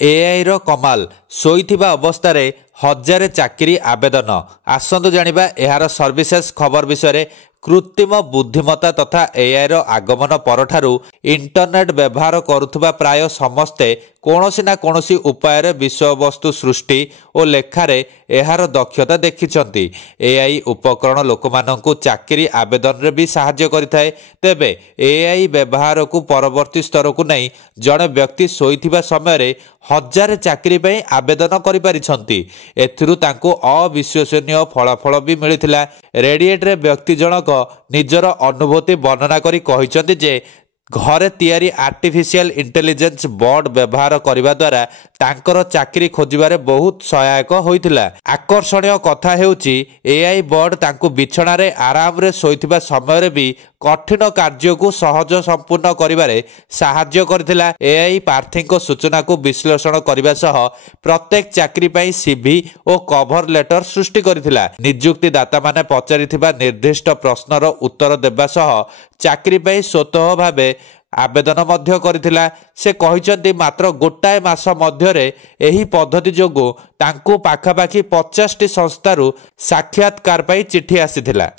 AI रो कमाल शोइथिबा अवस्था हजारे चाकरी आवेदन आसतु जानिबा एहार सर्विसेस खबर विषय कृत्रिम बुद्धिमत्ता तथा एआई रो आगमन परठारु इंटरनेट व्यवहार करुथुबा प्राय समस्ते कोनोसी ना कोनोसी उपाय रे विषयवस्तु सृष्टि और लेखारे एहार दक्षता देखिछंती। एआई उपकरण लोकमानंकु चाकरी आवेदन रे भी सहाय्य करिथाए। तेबे एआई व्यवहार को परवर्ती स्तर को नहीं जड़े व्यक्ति शोइथिबा समय रे हजार चाकरी पई आवेदन करि पारिछंती। एथिरु तांको अविश्वसनीय फलाफल भी मिलिथिला। रेडिएट रे व्यक्ति जनक निजर अनुभूति वर्णना करी कहिसंती जे घरे तैयारी आर्टिफिशियल इंटेलिजेंस बोर्ड व्यवहार करने द्वारा तांकर चाकरी खोजिबारे बहुत सहायक होइथिला। आकर्षणीय कथा हेउची एआई बोर्ड तांको बिछणा रे आराम रे सोइथिबा समय रे भी कठिन कार्य को सहज संपूर्ण करिबारे सहाय्य करथिला। एआई प्रार्थी को सूचना को विश्लेषण करने सह प्रत्येक चाकरी पई सीवी और कवर लेटर सृष्टि करथिला। नियुक्तिदाता माने पचारिथिबा निर्दिष्ट प्रश्नर उत्तर देबा सह चाकरी पई स्वतः भावे आवेदन मध्य करथिला। से कहिसंती मात्र गोटाए मास मध्यरे एही पद्धति जोगु तांको पाखापाखी 50टी संस्थारू साक्षात्कार पई चिठी आसीथिला।